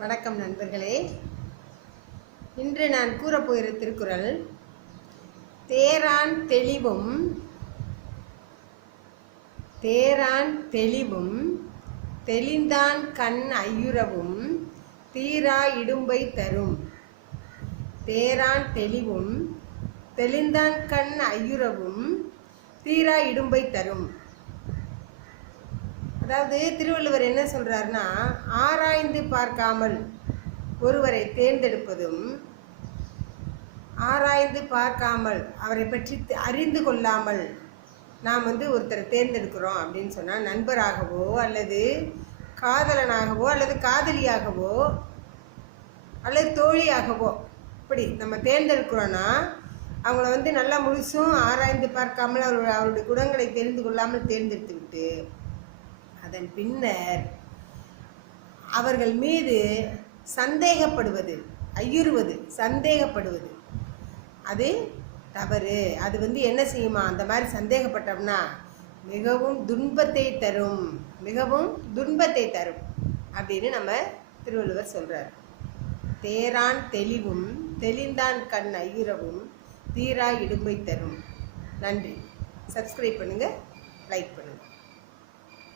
வணக்கம் நண்பர்களே. இன்று நான் கூறப்போகிற திருக்குறள் தேரான் தெளிவும் தேரான் தெளிவும் தெளிந்தான் கண் ஐயுறவும் தீரா இடும்பை தரும். தேரான் தெளிவும் தெளிந்தான் கண் ஐயுறவும் தீரா இடும்பை தரும். அதாவது திருவள்ளுவர் என்ன சொல்கிறாருன்னா ஆராய்ந்து பார்க்காமல் ஒருவரை தேர்ந்தெடுப்பதும் ஆராய்ந்து பார்க்காமல் அவரை பற்றி அறிந்து கொள்ளாமல் நாம் வந்து ஒருத்தரை தேர்ந்தெடுக்கிறோம் அப்படின்னு சொன்னால் நண்பராகவோ அல்லது காதலனாகவோ அல்லது காதலியாகவோ அல்லது தோழியாகவோ இப்படி நம்ம தேர்ந்தெடுக்கிறோன்னா அவங்கள வந்து நல்லா முழுசும் ஆராய்ந்து பார்க்காமல் அவர் அவருடைய குணங்களை தெரிந்து கொள்ளாமல் தேர்ந்தெடுத்து விட்டு அதன் பின்னர் அவர்கள் மீது சந்தேகப்படுவது ஐயுறுவது சந்தேகப்படுவது. அது தவறு. அது வந்து என்ன செய்யுமா? அந்த மாதிரி சந்தேகப்பட்டோம்னா மிகவும் துன்பத்தை தரும். மிகவும் துன்பத்தை தரும் அப்படின்னு நம்ம திருவள்ளுவர் சொல்கிறார் தேரான் தெளிவும் தெளிந்தான் கண் ஐயுறவும் தீரா இடும்பை தரும். நன்றி. சப்ஸ்கிரைப் பண்ணுங்கள் லைக் பண்ணுங்கள்